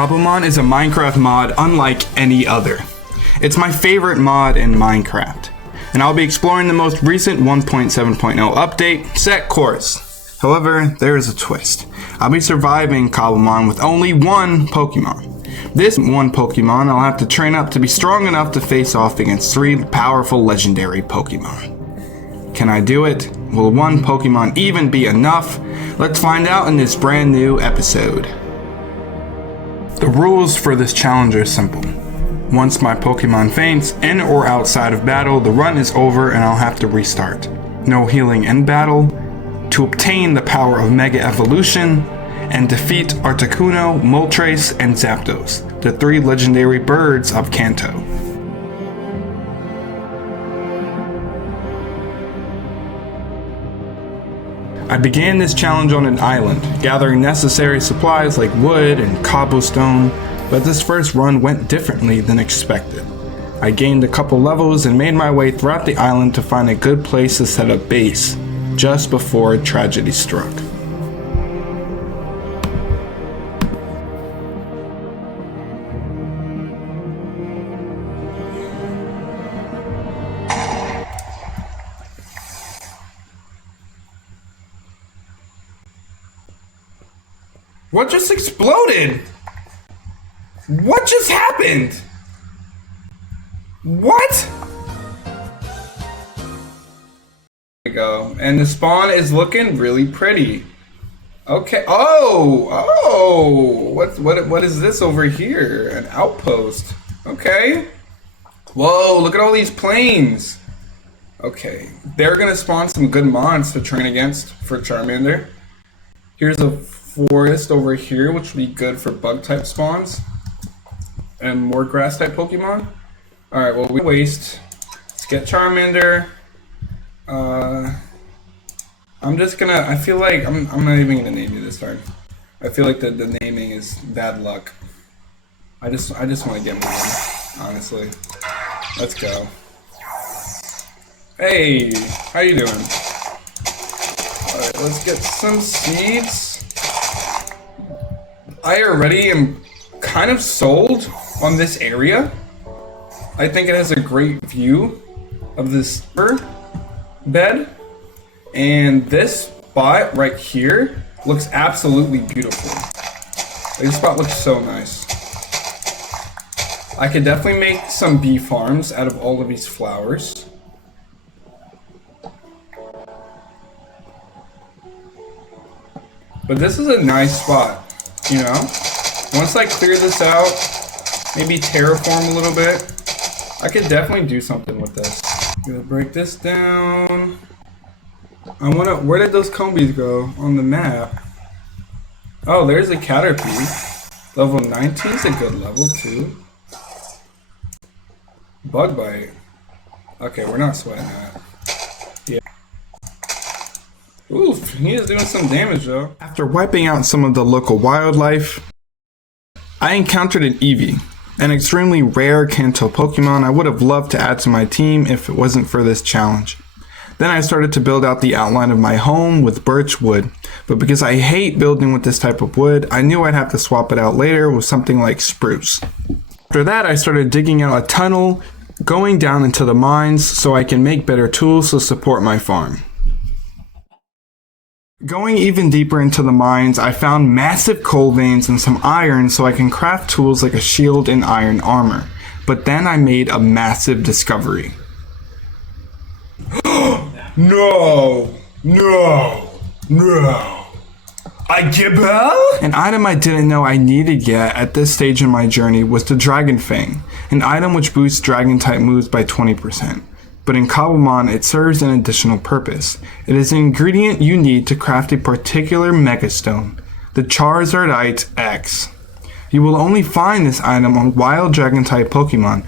Cobblemon is a Minecraft mod unlike any other. It's my favorite mod in Minecraft, and I'll be exploring the most recent 1.7.0 update, Set Course. However, there is a twist. I'll be surviving Cobblemon with only one Pokemon. This one Pokemon I'll have to train up to be strong enough to face off against 3 powerful legendary Pokemon. Can I do it? Will one Pokemon even be enough? Let's find out in this brand new episode. The rules for this challenge are simple. Once my Pokemon faints in or outside of battle, the run is over and I'll have to restart. No healing in battle. To obtain the power of Mega Evolution and defeat Articuno, Moltres, and Zapdos, the 3 legendary birds of Kanto. I began this challenge on an island, gathering necessary supplies like wood and cobblestone, but this first run went differently than expected. I gained a couple levels and made my way throughout the island to find a good place to set up base, just before tragedy struck. What just exploded? What just happened? What? There we go. And the spawn is looking really pretty. Okay. Oh. What is this over here? An outpost. Okay. Whoa, look at all these planes. Okay. They're gonna spawn some good mons to train against for Charmander. Here's a forest over here, which would be good for bug type spawns and more grass type Pokemon. Alright, well, we waste. Let's get Charmander. I'm just gonna, I feel like I'm not even gonna name you this time. I feel like the naming is bad luck. I just want to get one, honestly. Let's go. Hey, how you doing? Alright, let's get some seeds. I already am kind of sold on this area. I think it has a great view of this bed. And this spot right here looks absolutely beautiful. This spot looks so nice. I could definitely make some bee farms out of all of these flowers. But this is a nice spot. You know, once I clear this out, maybe terraform a little bit, I could definitely do something with this. Gonna break this down. Where did those combies go on the map? Oh, there's a Caterpie. Level 19 is a good level too. Bug bite. Okay, we're not sweating that. Yeah. Oof, he is doing some damage though. After wiping out some of the local wildlife, I encountered an Eevee, an extremely rare Kanto Pokemon I would have loved to add to my team if it wasn't for this challenge. Then I started to build out the outline of my home with birch wood, but because I hate building with this type of wood, I knew I'd have to swap it out later with something like spruce. After that, I started digging out a tunnel, going down into the mines so I can make better tools to support my farm. Going even deeper into the mines, I found massive coal veins and some iron so I can craft tools like a shield and iron armor. But then I made a massive discovery. No! I gibble? An item I didn't know I needed yet at this stage in my journey was the Dragon Fang, an item which boosts dragon type moves by 20%. But in Cobblemon, it serves an additional purpose. It is an ingredient you need to craft a particular Megastone, the Charizardite X. You will only find this item on wild dragon type Pokemon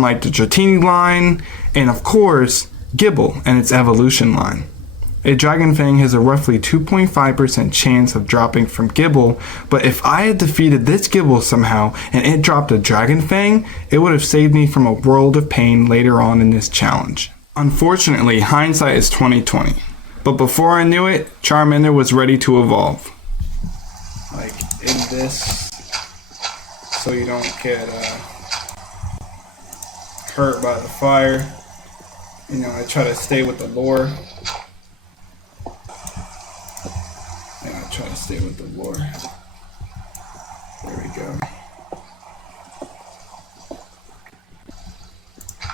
like the Dratini line, and of course, Gible and its evolution line. A Dragon Fang has a roughly 2.5% chance of dropping from Gible, but if I had defeated this Gible somehow and it dropped a Dragon Fang, it would have saved me from a world of pain later on in this challenge. Unfortunately, hindsight is 20/20, but before I knew it, Charmander was ready to evolve. Like in this so you don't get hurt by the fire. You know, I try to stay with the lore. Yeah, I try to stay with the lore. There we go.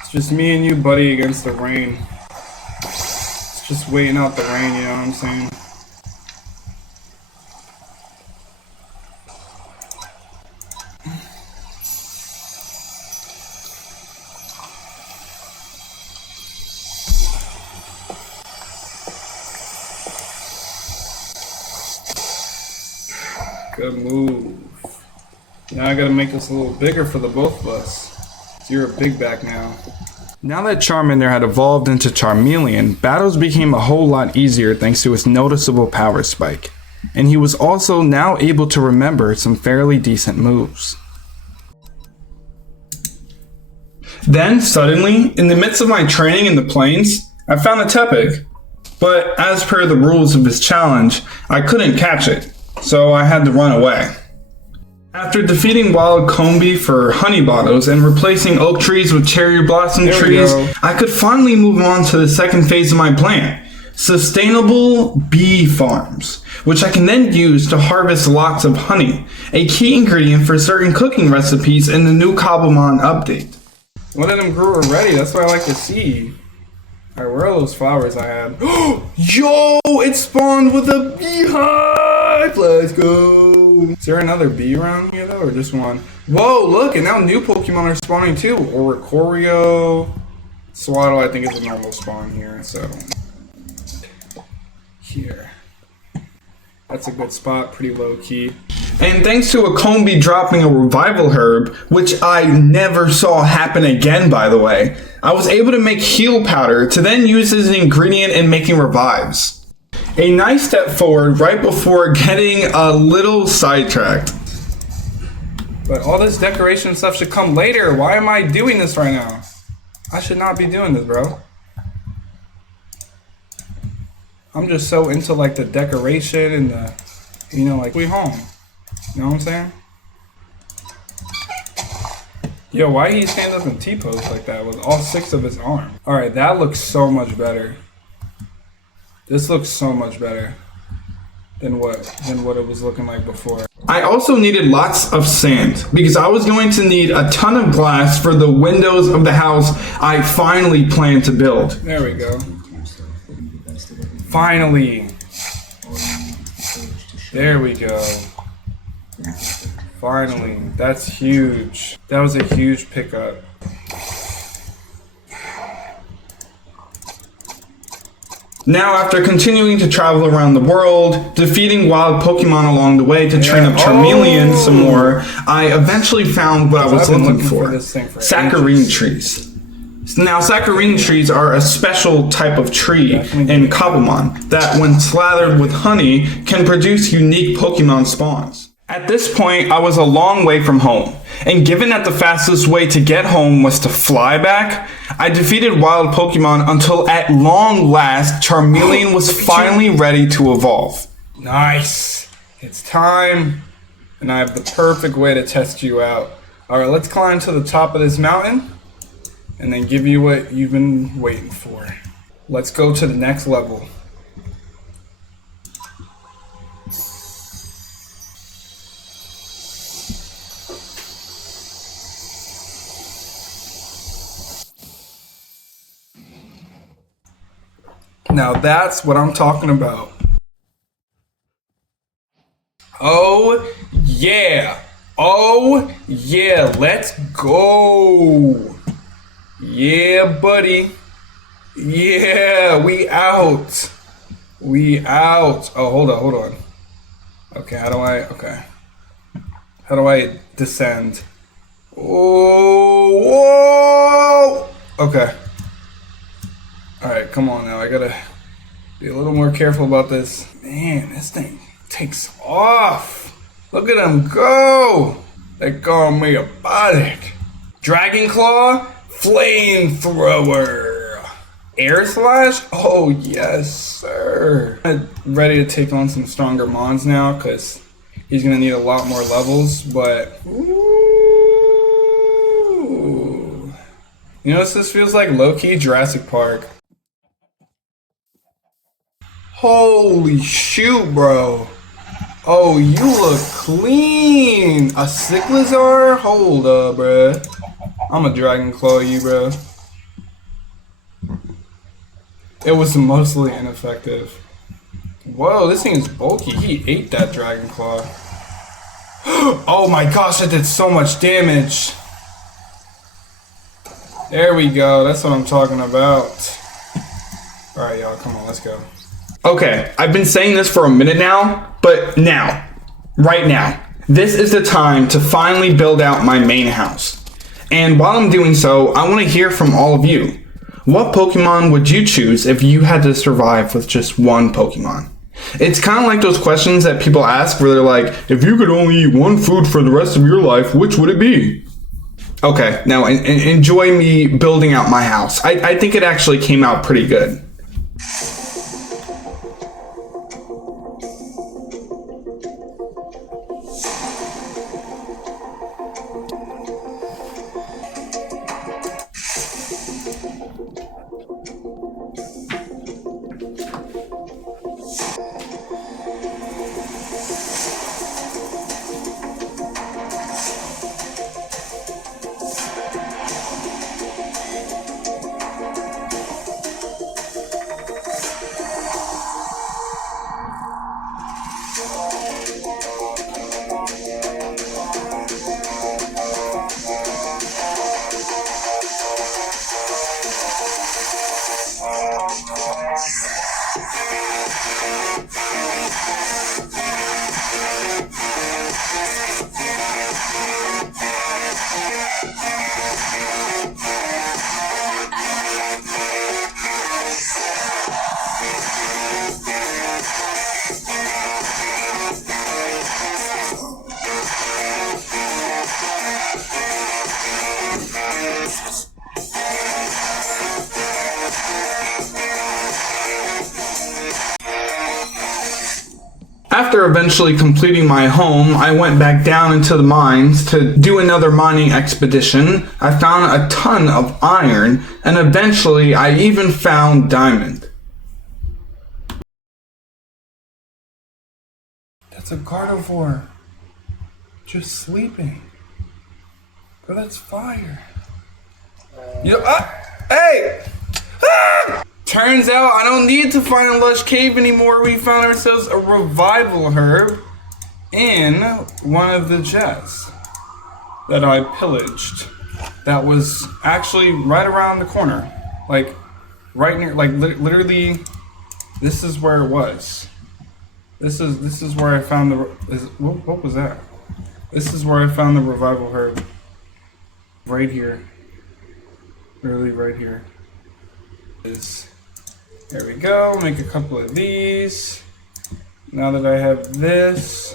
It's just me and you, buddy, against the rain. It's just waiting out the rain, you know what I'm saying? Good move. Now I gotta make this a little bigger for the both of us. So you're a big back now. Now that Charmander had evolved into Charmeleon, battles became a whole lot easier thanks to his noticeable power spike. And he was also now able to remember some fairly decent moves. Then, suddenly, in the midst of my training in the plains, I found a Tepig. But as per the rules of his challenge, I couldn't catch it, so I had to run away. After defeating wild Combi for honey bottles and replacing oak trees with cherry blossom trees, I could finally move on to the second phase of my plan, sustainable bee farms, which I can then use to harvest lots of honey, a key ingredient for certain cooking recipes in the new Cobblemon update. One of them grew already, that's what I like to see. Alright, where are those flowers I had? Yo, it spawned with a beehive! Let's go! Is there another bee around here though, or just one? Whoa, look, and now new Pokemon are spawning too. Oricorio. Swaddle, I think, is a normal spawn here, so. Here. That's a good spot, pretty low key. And thanks to a Combi dropping a revival herb, which I never saw happen again by the way, I was able to make heal powder to then use as an ingredient in making revives. A nice step forward right before getting a little sidetracked. But all this decoration stuff should come later. Why am I doing this right now? I should not be doing this, bro. I'm just so into like the decoration and the, you know, like we home. You know what I'm saying? Yo, why he stand up in T-pose like that with all 6 of his arms? Alright, that looks so much better. This looks so much better than what it was looking like before. I also needed lots of sand because I was going to need a ton of glass for the windows of the house I finally planned to build. There we go. Finally. There we go. Finally. That's huge. That was a huge pickup. Now, after continuing to travel around the world, defeating wild Pokemon along the way to train up Charmeleon some more, I eventually found what I was looking for. Saccharine trees. Now, saccharine trees are a special type of tree in Cobblemon that, when slathered with honey, can produce unique Pokemon spawns. At this point, I was a long way from home, and given that the fastest way to get home was to fly back, I defeated wild Pokemon until at long last, Charmeleon was finally ready to evolve. Nice! It's time, and I have the perfect way to test you out. Alright, let's climb to the top of this mountain, and then give you what you've been waiting for. Let's go to the next level. Now that's what I'm talking about. Oh yeah. Oh yeah, let's go. Yeah, buddy. Yeah, we out. We out. Oh, hold on. Okay, how do I descend? Oh, whoa. Okay. Alright, come on now. I gotta be a little more careful about this. Man, this thing takes off. Look at him go. They call me a body. Dragon Claw, Flamethrower. Air Slash? Oh, yes, sir. I'm ready to take on some stronger mons now because he's going to need a lot more levels, but... Ooh. You know, this feels like low-key Jurassic Park. Holy shoot, bro. Oh, you look clean. A Cyclizar? Hold up, bruh. I'm a Dragon Claw you, bro. It was mostly ineffective. Whoa, this thing is bulky. He ate that Dragon Claw. Oh my gosh, that did so much damage. There we go. That's what I'm talking about. Alright, y'all. Come on, let's go. Okay, I've been saying this for a minute now, but now, right now, this is the time to finally build out my main house. And while I'm doing so, I want to hear from all of you. What Pokemon would you choose if you had to survive with just one Pokemon? It's kind of like those questions that people ask where they're like, if you could only eat one food for the rest of your life, which would it be? Okay, now enjoy me building out my house. I think it actually came out pretty good. After eventually completing my home, I went back down into the mines to do another mining expedition. I found a ton of iron, and eventually I even found diamond. That's a carnivore. Just sleeping. Bro, that's fire. Hey! Ah! Turns out I don't need to find a lush cave anymore. We found ourselves a revival herb in one of the chests that I pillaged. That was actually right around the corner. Like, right near, like literally, this is where it was. This is where I found the, what was that? This is where I found the revival herb. Right here. Literally right here. There we go. Make a couple of these. Now that I have this,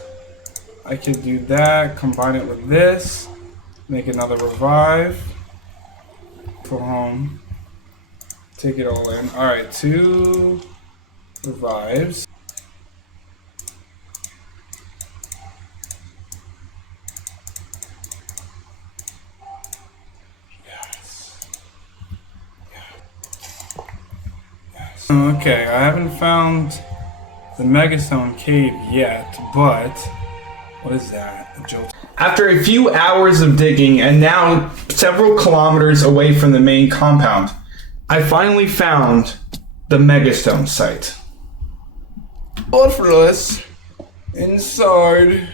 I can do that. Combine it with this. Make another revive. Go home. Take it all in. Alright, 2 revives. Okay, I haven't found the Megastone cave yet, but what is that? After a few hours of digging and now several kilometers away from the main compound, I finally found the Megastone site. Fortress inside.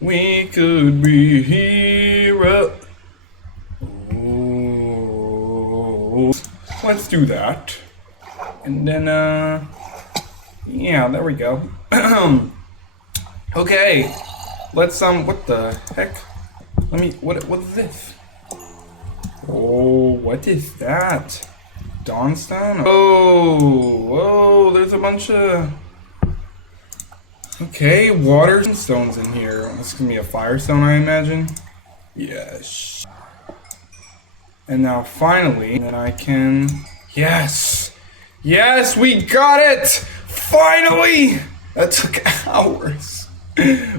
We could be here. Let's do that. And then, yeah, there we go. Okay. Let's, what the heck? What is this? Oh, what is that? Dawnstone? Oh, there's a bunch of... Okay, water stones in here. This is gonna be a firestone, I imagine. Yes. And now finally, then I can... Yes! Yes, we got it! Finally! That took hours.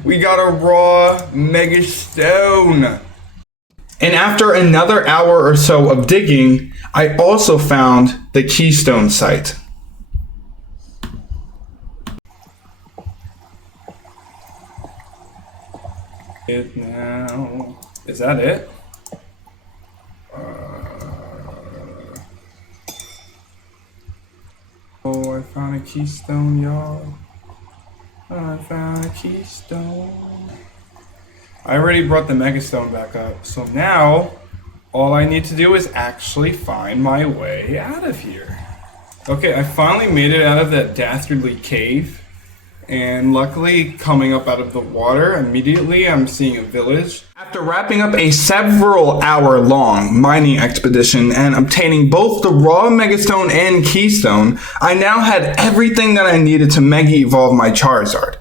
We got a raw Megastone. And after another hour or so of digging, I also found the keystone site. Now, is that it? Oh, I found a keystone, y'all. I found a keystone. I already brought the megastone back up, so now all I need to do is actually find my way out of here. Okay, I finally made it out of that dastardly cave. And luckily, coming up out of the water, immediately I'm seeing a village. After wrapping up a several hour long mining expedition and obtaining both the raw megastone and keystone, I now had everything that I needed to mega evolve my Charizard.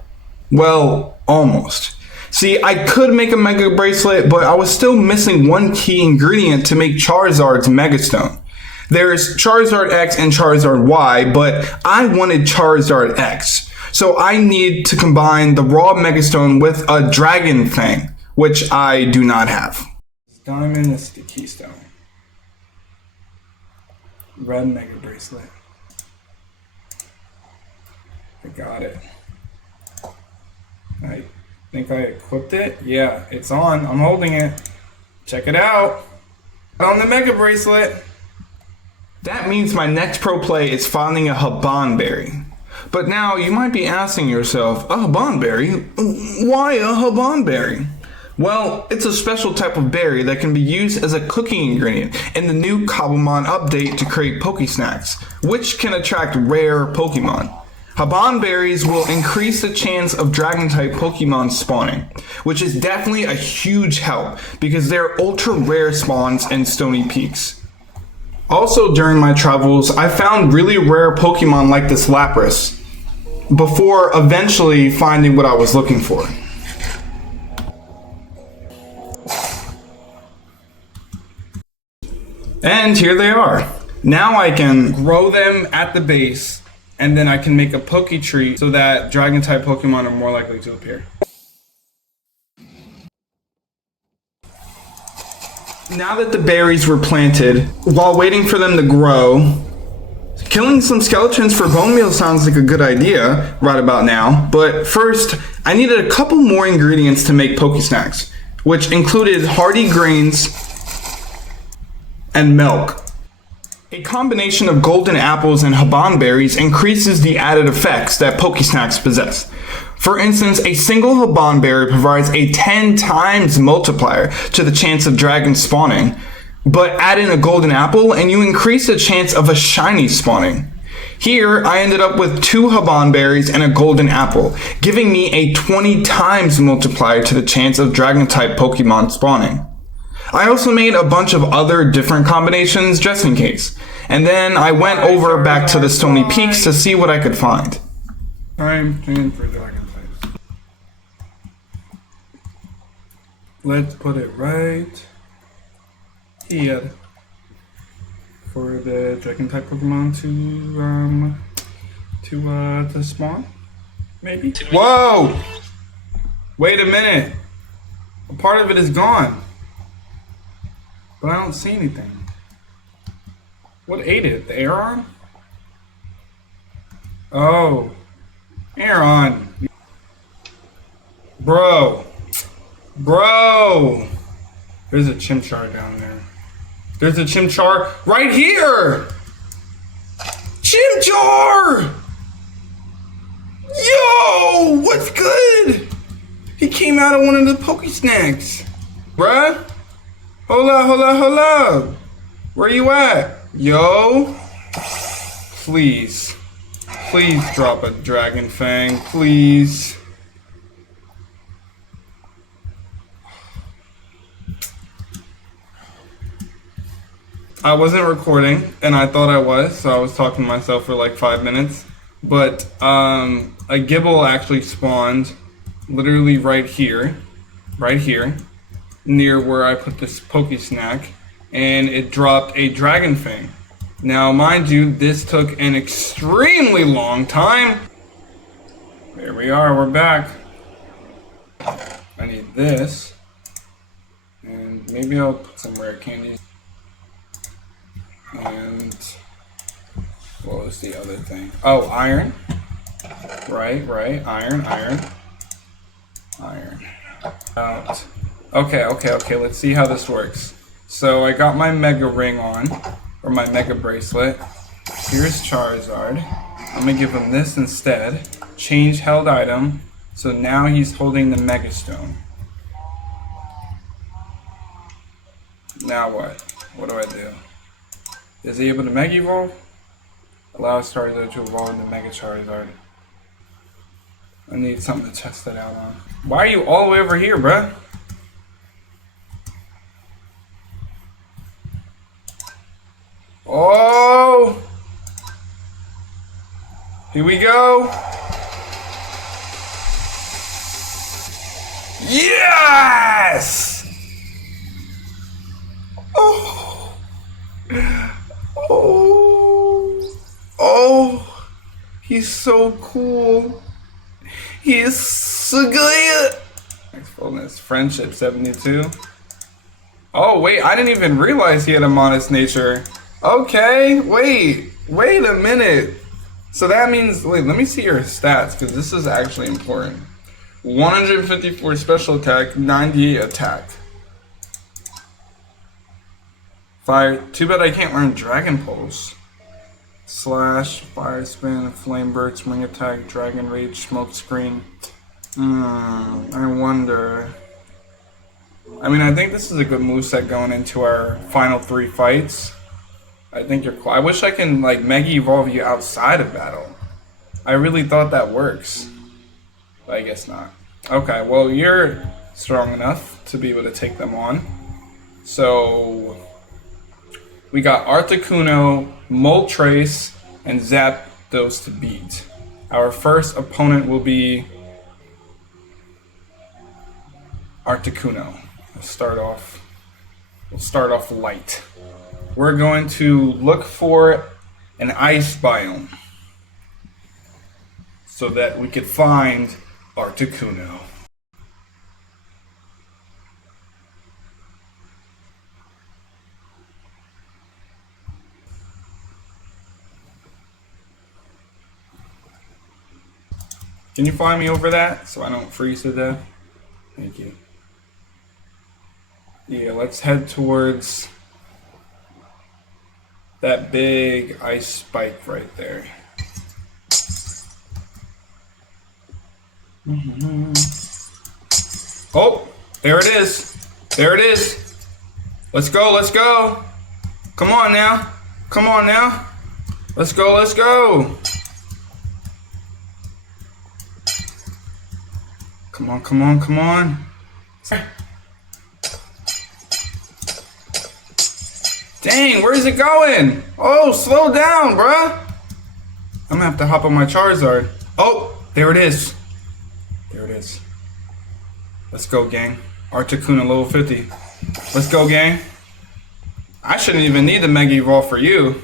Well, almost. See, I could make a mega bracelet, but I was still missing one key ingredient to make Charizard's megastone. There's Charizard X and Charizard Y, but I wanted Charizard X. So I need to combine the raw megastone with a dragon fang, which I do not have. Diamond is the keystone. Red mega bracelet. I got it. I think I equipped it. Yeah, it's on. I'm holding it. Check it out. On the mega bracelet. That means my next pro play is finding a Habanberry. But now you might be asking yourself, a Habanberry? Why a Habanberry? Well, it's a special type of berry that can be used as a cooking ingredient in the new Cobblemon update to create Pokésnacks, which can attract rare Pokemon. Habanberries will increase the chance of Dragon-type Pokemon spawning, which is definitely a huge help because they're ultra-rare spawns in Stony Peaks. Also during my travels, I found really rare Pokemon like this Lapras, before eventually finding what I was looking for. And here they are. Now I can grow them at the base, and then I can make a Pokétree so that Dragon-type Pokemon are more likely to appear. Now that the berries were planted, while waiting for them to grow, killing some skeletons for bone meal sounds like a good idea right about now, but first, I needed a couple more ingredients to make Pokésnacks, which included hardy grains and milk. A combination of golden apples and Habanberries increases the added effects that Pokésnacks possess. For instance, a single Habanberry provides a 10 times multiplier to the chance of dragon spawning, but add in a golden apple and you increase the chance of a shiny spawning. Here, I ended up with 2 Habanberries and a golden apple, giving me a 20 times multiplier to the chance of dragon-type Pokemon spawning. I also made a bunch of other different combinations just in case, and then I went over back to the Stony Peaks to see what I could find. I'm in for dragon types. Let's put it right here for the dragon type Pokemon to spawn, maybe. Whoa! Wait a minute. A part of it is gone, but I don't see anything. What ate it? The Aeron? Oh, Aeron. Bro. There's a Chimchar down there. There's a Chimchar right here! Chimchar! Yo! What's good? He came out of one of the Pokésnacks. Bruh? Hold up. Where you at? Yo? Please drop a Dragon Fang, please. I wasn't recording, and I thought I was, so I was talking to myself for like 5 minutes. But a Gibble actually spawned literally right here, near where I put this Pokésnack, and it dropped a Dragon Fang. Now, mind you, this took an extremely long time. There we are, we're back. I need this, And maybe I'll put some rare candies. And what was the other thing? Oh, iron. Right. Iron. Out. Okay. Let's see how this works. So I got my mega ring on, or my mega bracelet. Here's Charizard. I'm gonna give him this instead. Change held item. So now he's holding the Mega Stone. Now what? What do I do? Is he able to Mega Evolve? Allow Charizard to evolve into Mega Charizard. I need something to test that out on. Why are you all the way over here, bruh? Oh! Here we go. Yes! Oh! Oh! He's so cool. He is so good. Next fullness. Friendship 72. Oh, wait. I didn't even realize he had a modest nature. Okay. Wait a minute. So that means, wait, let me see your stats, because this is actually important. 154 special attack, 98 attack. Fire. Too bad I can't learn Dragon Pulse. Slash, Fire Spin, Flame Burst, Ring Attack, Dragon Rage, Smoke Screen. I wonder. I mean, I think this is a good moveset going into our final 3 fights. I think you're cool. I wish I can, like, Mega Evolve you outside of battle. I really thought that works. But I guess not. Okay, well, you're strong enough to be able to take them on. So we got Articuno, Moltres, and Zapdos to beat. Our first opponent will be Articuno. We'll start off light. We're going to look for an ice biome so that we could find Articuno. Can you fly me over that so I don't freeze to death? Thank you. Yeah, let's head towards that big ice spike right there. Oh, there it is. There it is. Let's go, let's go. Come on now. Come on now. Let's go, let's go. Come on, come on, come on. Dang, where's it going? Oh, slow down, bruh. I'm gonna have to hop on my Charizard. Oh, there it is. There it is. Let's go, gang. Articuno level 50. Let's go, gang. I shouldn't even need the Mega Evolve for you.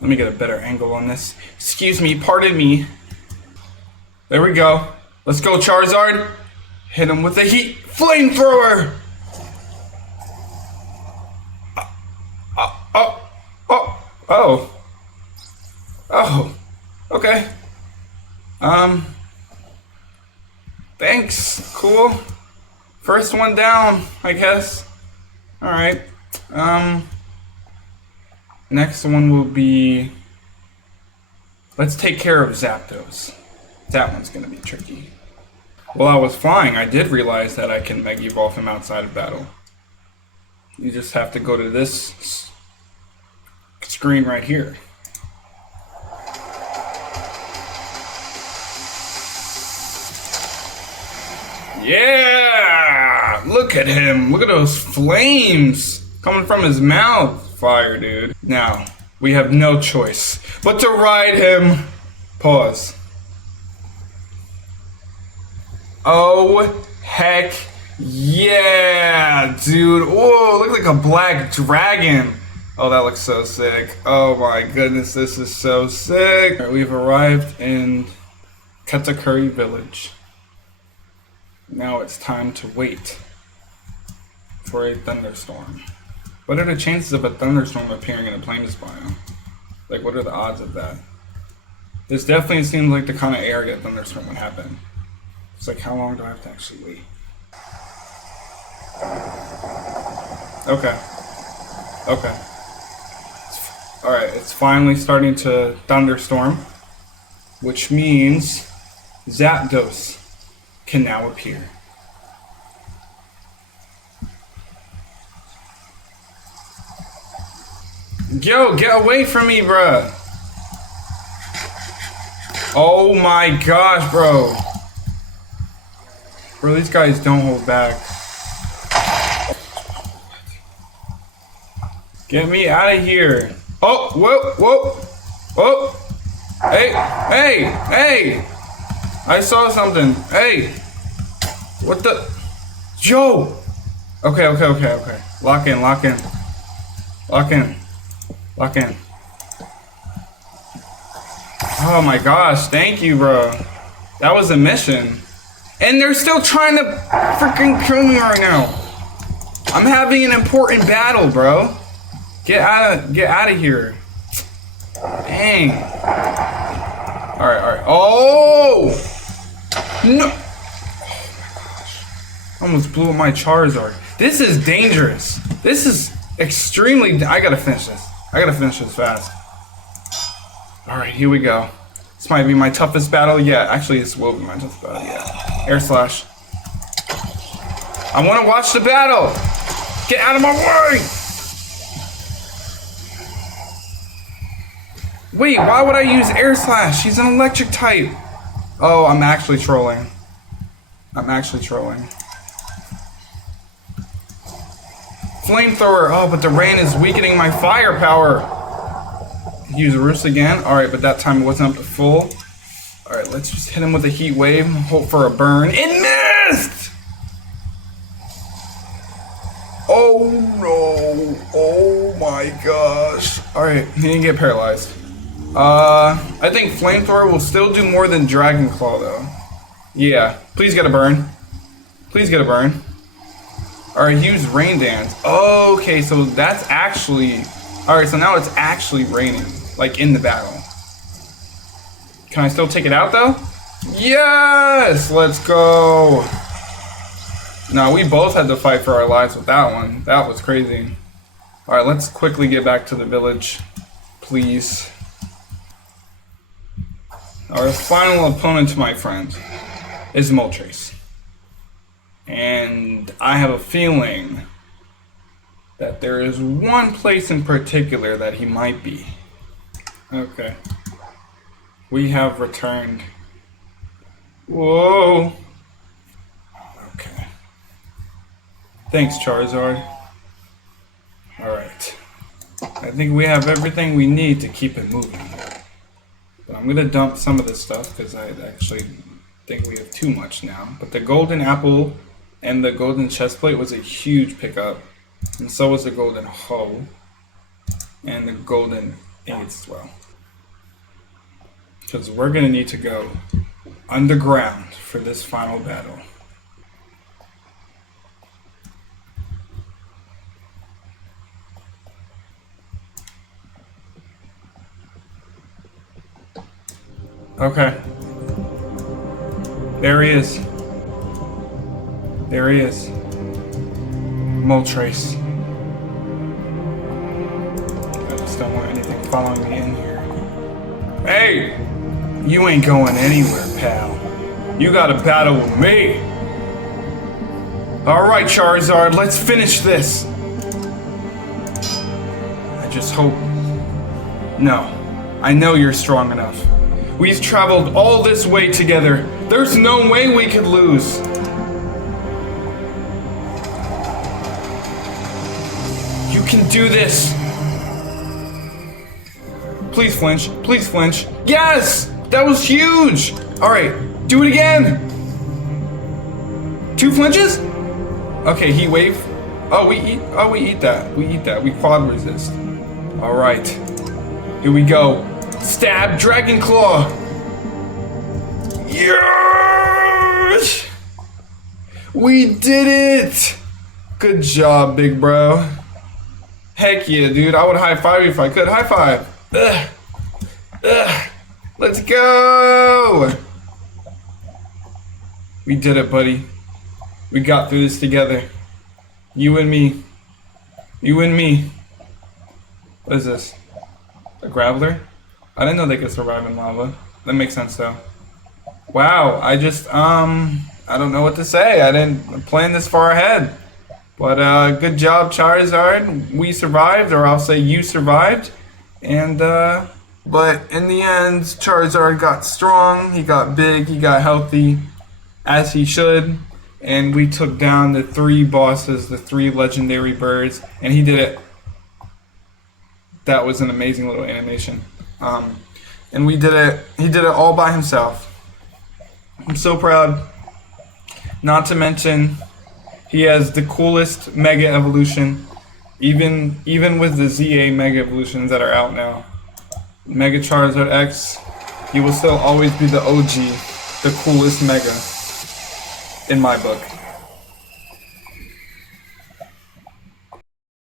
Let me get a better angle on this. Excuse me, pardon me. There we go. Let's go, Charizard. Hit him with the heat flamethrower. Oh. Okay. Thanks. Cool. First one down, I guess. Alright. Next one will be... Let's take care of Zapdos. That one's gonna be tricky. While I was flying, I did realize that I can Mega Evolve him outside of battle. You just have to go to this screen right here. Yeah! Look at him. Look at those flames coming from his mouth. Fire, dude. Now, we have no choice but to ride him. Pause. Oh, heck yeah, dude. Whoa, look like a black dragon. Oh, that looks so sick. Oh my goodness, this is so sick. Right, we've arrived in Katakuri Village. Now it's time to wait for a thunderstorm. What are the chances of a thunderstorm appearing in a plains biome? Like, what are the odds of that? This definitely seems like the kind of area a thunderstorm would happen. It's like, how long do I have to actually wait? Okay. Okay. Alright, it's finally starting to thunderstorm, which means Zapdos can now appear. Yo, get away from me, bruh! Oh my gosh, bro. Bro, these guys don't hold back. Get me out of here. Oh, whoa, whoa, whoa. Hey, hey, hey. I saw something. Hey. What the? Yo. Okay, okay, okay, okay. Lock in, lock in. Lock in. Lock in. Oh my gosh, thank you, bro. That was a mission. And they're still trying to freaking kill me right now. I'm having an important battle, bro. Get out of here. Dang. Alright, alright. Oh! No! Oh my gosh. Almost blew up my Charizard. This is dangerous. This is extremely... I gotta finish this. I gotta finish this fast. Alright, here we go. This might be my toughest battle yet. Actually, this will be my toughest battle yet. Air Slash. I want to watch the battle! Get out of my way! Wait, why would I use Air Slash? She's an electric type. Oh, I'm actually trolling. I'm actually trolling. Flamethrower. Oh, but the rain is weakening my firepower. Use Roost again. Alright, but that time it wasn't up to full. Alright, let's just hit him with a heat wave. Hope for a burn. It missed! Oh no. Oh my gosh. Alright, he didn't get paralyzed. I think Flamethrower will still do more than Dragon Claw though. Yeah. Please get a burn. Please get a burn. Alright, use Rain Dance. Okay, so that's actually... Alright, so now it's actually raining. Like, in the battle. Can I still take it out though? Yes! Let's go! No, we both had to fight for our lives with that one. That was crazy. Alright, let's quickly get back to the village. Please. Our final opponent, my friend, is Moltres. And I have a feeling that there is one place in particular that he might be. Okay. We have returned. Whoa! Okay. Thanks, Charizard. Alright. I think we have everything we need to keep it moving. But I'm gonna dump some of this stuff because I actually think we have too much now. But the golden apple and the golden chestplate was a huge pickup. And so was the golden hoe. And the golden ingots as well. Because we're gonna need to go underground for this final battle. Okay. There he is. There he is. Moltres. I just don't want anything following me in here. Hey! You ain't going anywhere, pal. You gotta battle with me. Alright, Charizard, let's finish this. I just hope... No. I know you're strong enough. We've traveled all this way together. There's no way we could lose. You can do this. Please flinch. Please flinch. Yes! That was huge! Alright, do it again! 2 flinches? Okay, heat wave. Oh, we eat that. We eat that. We quad resist. Alright. Here we go. Stab, Dragon Claw! Yes! We did it! Good job, big bro. Heck yeah, dude. I would high five you if I could. High five. Ugh. Ugh. Let's go! We did it, buddy. We got through this together. You and me. You and me. What is this? A graveler? I didn't know they could survive in lava. That makes sense though. Wow, I don't know what to say. I didn't plan this far ahead. But good job, Charizard. We survived, or I'll say you survived. And but in the end, Charizard got strong, he got big, he got healthy, as he should. And we took down the 3 bosses, the 3 legendary birds, and he did it. That was an amazing little animation. And we did it, he did it all by himself. I'm so proud. Not to mention, he has the coolest Mega Evolution, even with the ZA Mega Evolutions that are out now. Mega Charizard X, he will still always be the OG, the coolest Mega, in my book.